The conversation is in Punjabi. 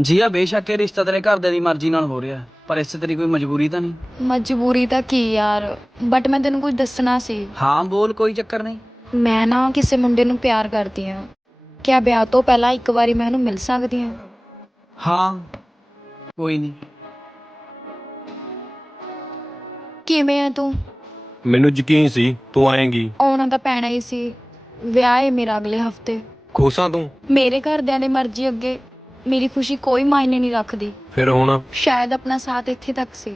ਜੀਆ ਬੇਸ਼ੱਕ ਇਹ ਰਿਸ਼ਤਾ ਤੇਰੇ ਘਰਦਿਆਂ ਦੀ ਮਰਜ਼ੀ ਨਾਲ ਹੋ ਰਿਹਾ ਪਰ ਇਸ 'ਚ ਤੇਰੀ ਕੋਈ ਮਜਬੂਰੀ ਤਾਂ ਨਹੀਂ। ਮਜਬੂਰੀ ਤਾਂ ਕੀ ਯਾਰ, ਬਟ ਮੈਂ ਤੈਨੂੰ ਕੁਝ ਦੱਸਣਾ ਸੀ। ਹਾਂ ਬੋਲ, ਕੋਈ ਚੱਕਰ ਨਹੀਂ। ਮੈਂ ਨਾ ਕਿਸੇ ਮੁੰਡੇ ਨੂੰ ਪਿਆਰ ਕਰਦੀ ਹਾਂ। ਕਿਆ ਵਿਆਹ ਤੋਂ ਪਹਿਲਾਂ ਇੱਕ ਵਾਰੀ ਮੈਂ ਉਹਨੂੰ ਮਿਲ ਸਕਦੀ ਹਾਂ? ਹਾਂ ਕੋਈ ਨਹੀਂ। ਕਿਵੇਂ ਆ ਤੂੰ? ਮੈਨੂੰ ਯਕੀਨ ਸੀ ਤੂੰ ਆਏਂਗੀ। ਆਉਣਾ ਤਾਂ ਪੈਣਾ ਹੀ ਸੀ, ਵਿਆਹ ਹੈ ਮੇਰਾ ਅਗਲੇ ਹਫਤੇ। ਖੁਸ਼ਾਂ ਤੂੰ? ਮੇਰੇ ਘਰਦਿਆਂ ਦੀ ਮਰਜ਼ੀ ਅੱਗੇ ਮੇਰੀ ਖੁਸ਼ੀ ਕੋਈ ਮਾਇਨੇ ਨਹੀਂ ਰੱਖਦੀ। ਫਿਰ ਹੁਣ ਸ਼ਾਇਦ ਆਪਣਾ ਸਾਥ ਇੱਥੇ ਤੱਕ ਸੀ।